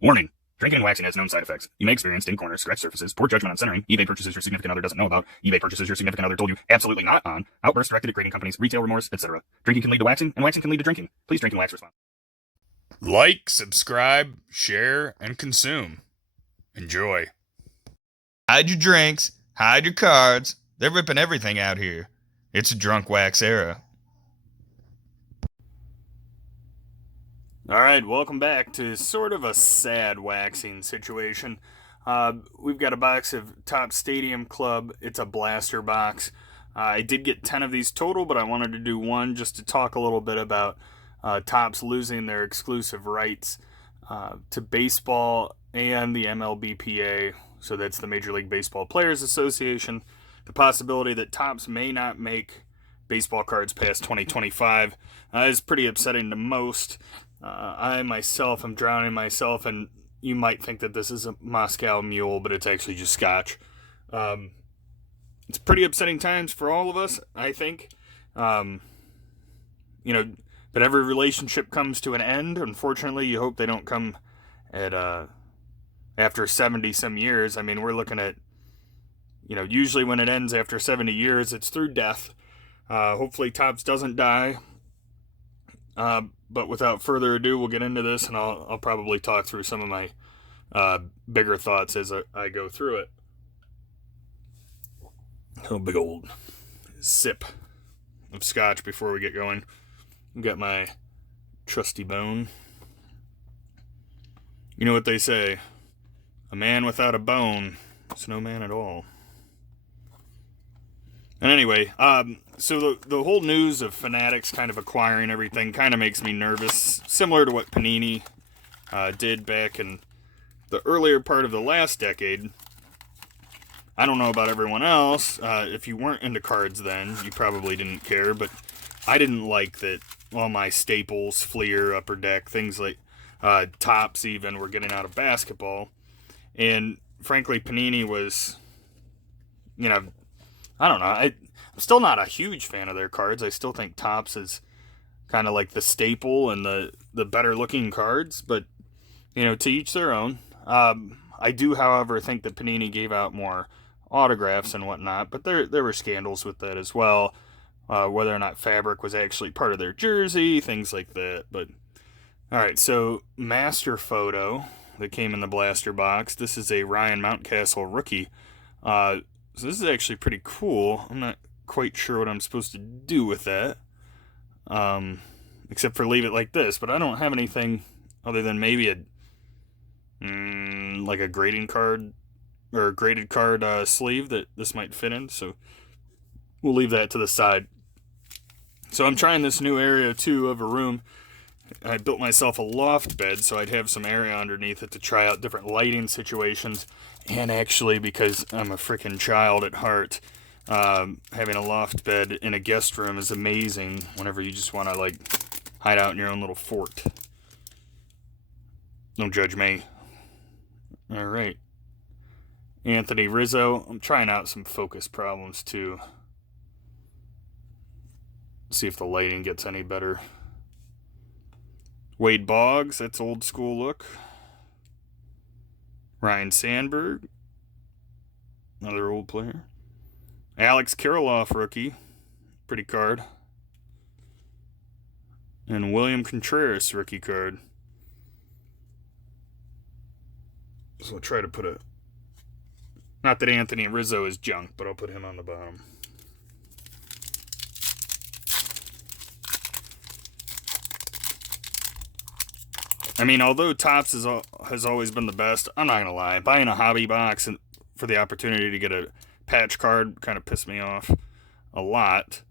Warning. Drinking and waxing has known side effects. You may experience stained corners, scratched surfaces, poor judgment on centering, eBay purchases your significant other doesn't know about, eBay purchases your significant other told you absolutely not on, outbursts directed at grading companies, retail remorse, etc. Drinking can lead to waxing, and waxing can lead to drinking. Please drink and wax responsibly. Like, subscribe, share, and consume. Enjoy. Hide your drinks, hide your cards. They're ripping everything out here. It's a drunk wax era. Alright, welcome back to sort of a sad waxing situation. We've got a box of Top Stadium Club. It's a blaster box. I did get 10 of these total, but I wanted to do one just to talk a little bit about Topps losing their exclusive rights to baseball and the MLBPA. So that's the Major League Baseball Players Association. The possibility that Topps may not make baseball cards past 2025 is pretty upsetting to most. I myself am drowning myself, and you might think that this is a Moscow Mule, but it's actually just Scotch. It's pretty upsetting times for all of us, I think. But every relationship comes to an end. Unfortunately, you hope they don't come at after 70 some years. I mean, we're looking at, usually when it ends after 70 years, it's through death. Hopefully Topps doesn't die. But without further ado, we'll get into this, and I'll probably talk through some of my bigger thoughts as I go through it. A big old sip of Scotch before we get going. I've got my trusty bone. You know what they say, a man without a bone is no man at all. And anyway, so the whole news of Fanatics kind of acquiring everything kind of makes me nervous, similar to what Panini did back in the earlier part of the last decade. I don't know about everyone else. If you weren't into cards then, you probably didn't care, but I didn't like that all my staples, Fleer, Upper Deck, things like Topps even, were getting out of basketball. And frankly, Panini was, I don't know. I'm still not a huge fan of their cards. I still think Topps is kind of like the staple and the better looking cards, but to each their own. I do, however, think that Panini gave out more autographs and whatnot, but there were scandals with that as well. Whether or not fabric was actually part of their jersey, things like that. But all right, so Master Photo that came in the blaster box. This is a Ryan Mountcastle rookie. So this is actually pretty cool. I'm not quite sure what I'm supposed to do with that, except for leave it like this. But I don't have anything other than maybe like a grading card or a graded card sleeve that this might fit in. So we'll leave that to the side. So I'm trying this new area too of a room. I built myself a loft bed so I'd have some area underneath it to try out different lighting situations. And actually, because I'm a freaking child at heart, having a loft bed in a guest room is amazing whenever you just want to, hide out in your own little fort. Don't judge me. All right. Anthony Rizzo. I'm trying out some focus problems, too. See if the lighting gets any better. Wade Boggs, that's old school look. Ryan Sandberg, another old player. Alex Kirilloff, rookie, pretty card. And William Contreras, rookie card. So I'll try to put not that Anthony Rizzo is junk, but I'll put him on the bottom. I mean, although Topps has always been the best, I'm not going to lie. Buying a hobby box and for the opportunity to get a patch card kind of pissed me off a lot.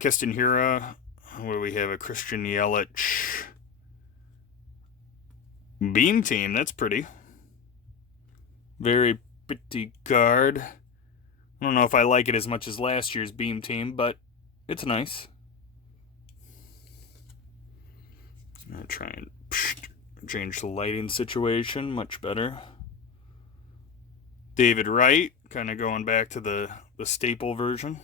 Keston Hiura, what do we have? A Christian Yelich Beam Team, that's pretty. Very pretty card. I don't know if I like it as much as last year's Beam Team, but it's nice. I'm going to try and change the lighting situation, much better. David Wright, kind of going back to the staple version.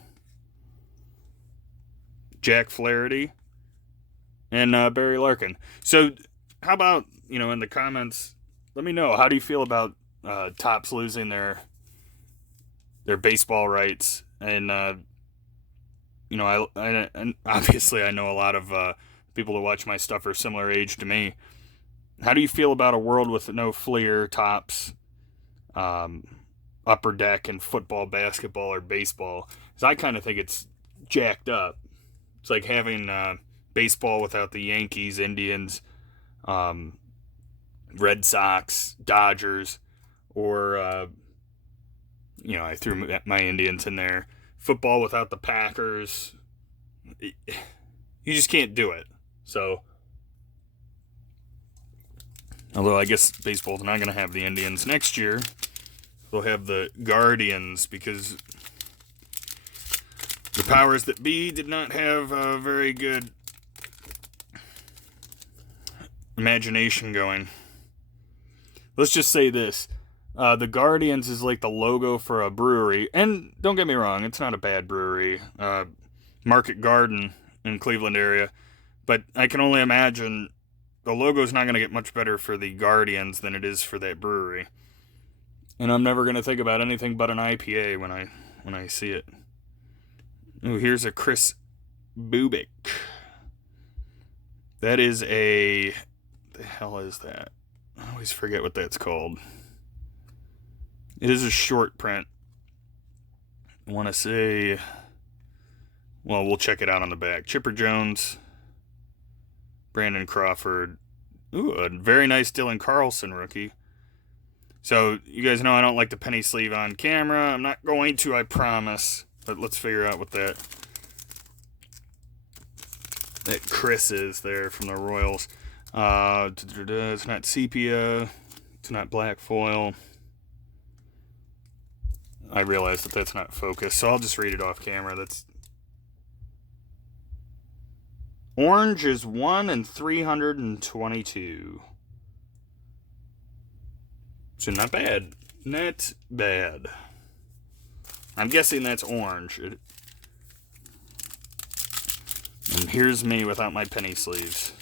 Jack Flaherty, and Barry Larkin. So how about, in the comments let me know, how do you feel about Topps losing their baseball rights? And and obviously I know a lot of people who watch my stuff are similar age to me. How do you feel about a world with no Fleer, Topps, Upper Deck, and football, basketball, or baseball? Because I kind of think it's jacked up. It's like having baseball without the Yankees, Indians, Red Sox, Dodgers, or I threw my Indians in there. Football without the Packers. You just can't do it. So, although I guess baseball's not going to have the Indians next year, they'll have the Guardians, because the powers that be did not have a very good imagination going. Let's just say this. The Guardians is like the logo for a brewery. And don't get me wrong, it's not a bad brewery. Market Garden in Cleveland area. But I can only imagine the logo's not going to get much better for the Guardians than it is for that brewery. And I'm never going to think about anything but an IPA when I see it. Ooh, here's a Chris Bubik. That is a... the hell is that? I always forget what that's called. It is a short print. I want to say... well, we'll check it out on the back. Chipper Jones, Brandon Crawford. Ooh, a very nice Dylan Carlson rookie. So, you guys know I don't like the penny sleeve on camera. I'm not going to, I promise. But let's figure out what that Chris is there from the Royals. It's not sepia. It's not black foil. I realize that that's not focused, so I'll just read it off camera. That's orange is 1 in 322. So not bad. Not bad. I'm guessing that's orange. And here's me without my penny sleeves.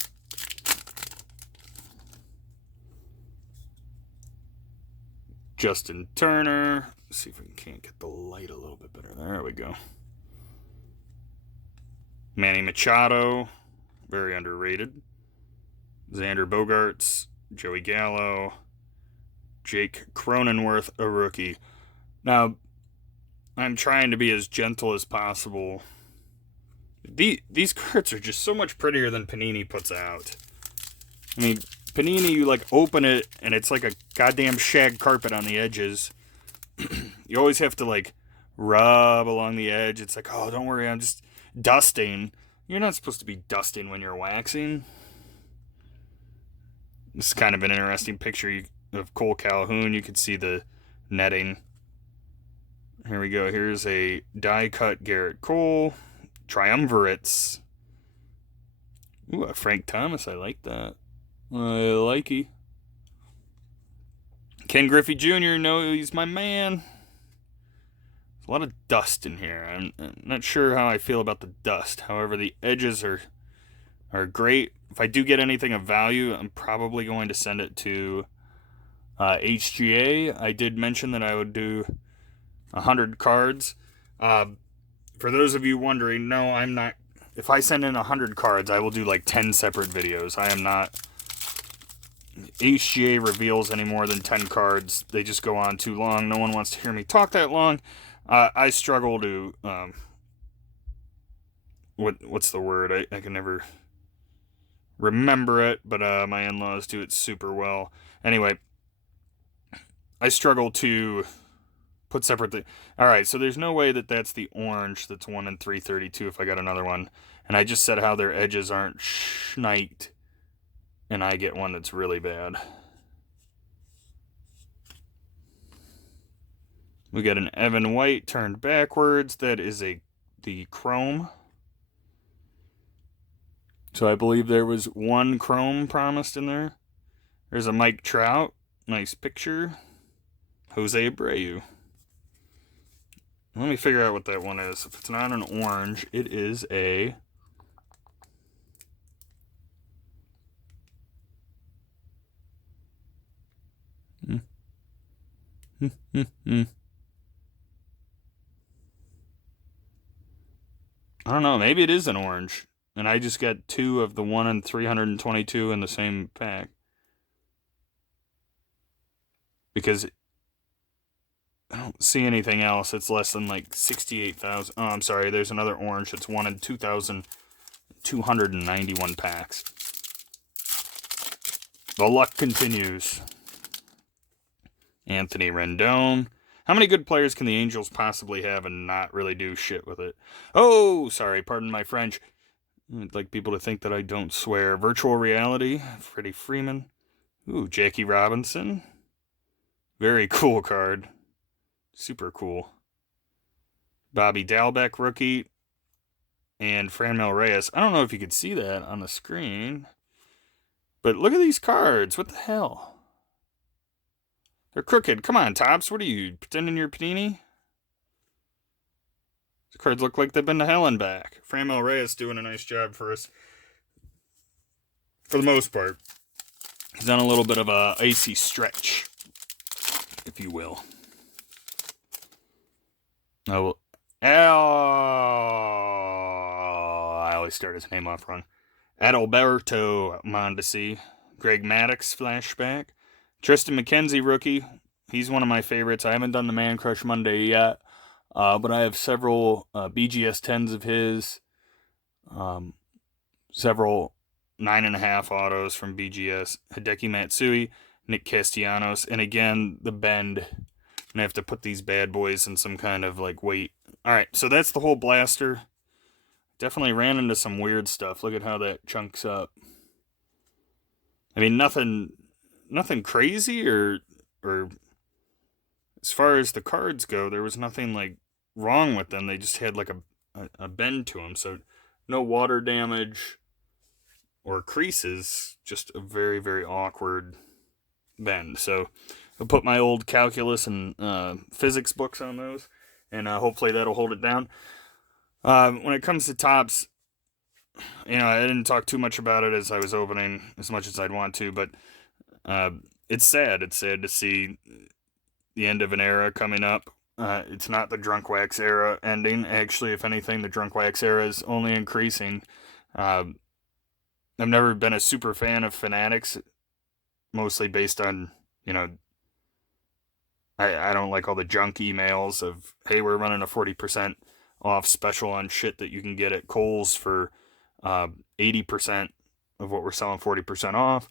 Justin Turner. Let's see if we can't get the light a little bit better. There we go. Manny Machado. Very underrated. Xander Bogaerts. Joey Gallo. Jake Cronenworth, a rookie. Now, I'm trying to be as gentle as possible. These cards are just so much prettier than Panini puts out. I mean, Panini, you like open it and it's like a goddamn shag carpet on the edges. You always have to like rub along the edge. It's like, oh, don't worry, I'm just dusting. You're not supposed to be dusting when you're waxing. This is kind of an interesting picture of Cole Calhoun. You can see the netting. Here we go. Here's a die-cut Garrett Cole. Triumvirates. Ooh, a Frank Thomas. I like that. I likey. Ken Griffey Jr. No, he's my man. There's a lot of dust in here. I'm not sure how I feel about the dust. However, the edges are great. If I do get anything of value, I'm probably going to send it to HGA. I did mention that I would do 100 cards. For those of you wondering, no, I'm not. If I send in 100 cards, I will do like 10 separate videos. I am not. HGA reveals any more than 10 cards. They just go on too long. No one wants to hear me talk that long. I struggle to. What's the word? I can never remember it, but my in-laws do it super well. Anyway, I struggle to put separate things. Alright, so there's no way that that's the orange that's 1 in 332 if I got another one. And I just said how their edges aren't schniked, and I get one that's really bad. We got an Evan White turned backwards. That is the chrome. So I believe there was one chrome promised in there. There's a Mike Trout. Nice picture. Jose Abreu. Let me figure out what that one is. If it's not an orange, it is a... I don't know. Maybe it is an orange. And I just got 2 of the 1 in 322 in the same pack. Because I don't see anything else. It's less than like 68,000. Oh, I'm sorry. There's another orange. It's 1 in 2,291 packs. The luck continues. Anthony Rendon. How many good players can the Angels possibly have and not really do shit with it? Oh, sorry. Pardon my French. I'd like people to think that I don't swear. Virtual reality. Freddie Freeman. Ooh, Jackie Robinson. Very cool card. Super cool. Bobby Dalbec, rookie. And Franmil Reyes. I don't know if you could see that on the screen. But look at these cards. What the hell? They're crooked. Come on, Topps. What are you, pretending you're Panini? These cards look like they've been to hell and back. Franmil Reyes doing a nice job for us. For the most part. He's on a little bit of a icy stretch, if you will. Oh, I always start his name off wrong. Adalberto Mondesi. Greg Maddux flashback. Tristan McKenzie, rookie. He's one of my favorites. I haven't done the Man Crush Monday yet, but I have several BGS 10s of his, several 9.5 autos from BGS. Hideki Matsui, Nick Castellanos, and again, the bend. And I have to put these bad boys in some kind of like weight. Alright, so that's the whole blaster. Definitely ran into some weird stuff. Look at how that chunks up. I mean, nothing crazy or as far as the cards go, there was nothing like wrong with them. They just had like a bend to them. So no water damage or creases, just a very, very awkward bend. So I'll put my old calculus and physics books on those, and hopefully that'll hold it down. When it comes to Topps, I didn't talk too much about it as I was opening as much as I'd want to, but it's sad. It's sad to see the end of an era coming up. It's not the Drunk Wax era ending. Actually, if anything, the Drunk Wax era is only increasing. I've never been a super fan of Fanatics, mostly based on, I don't like all the junk emails of, hey, we're running a 40% off special on shit that you can get at Kohl's for 80% of what we're selling 40% off.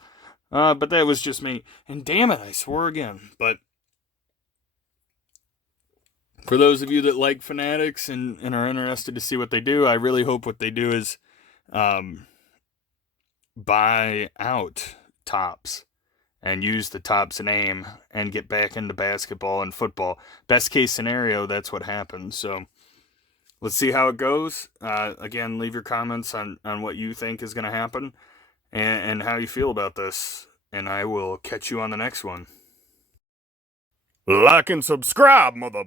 But that was just me. And damn it, I swore again. But for those of you that like Fanatics and are interested to see what they do, I really hope what they do is buy out Topps and use the Topps name and get back into basketball and football. Best case scenario, that's what happens. So let's see how it goes. Again, leave your comments on what you think is going to happen and how you feel about this. And I will catch you on the next one. Like and subscribe, mother...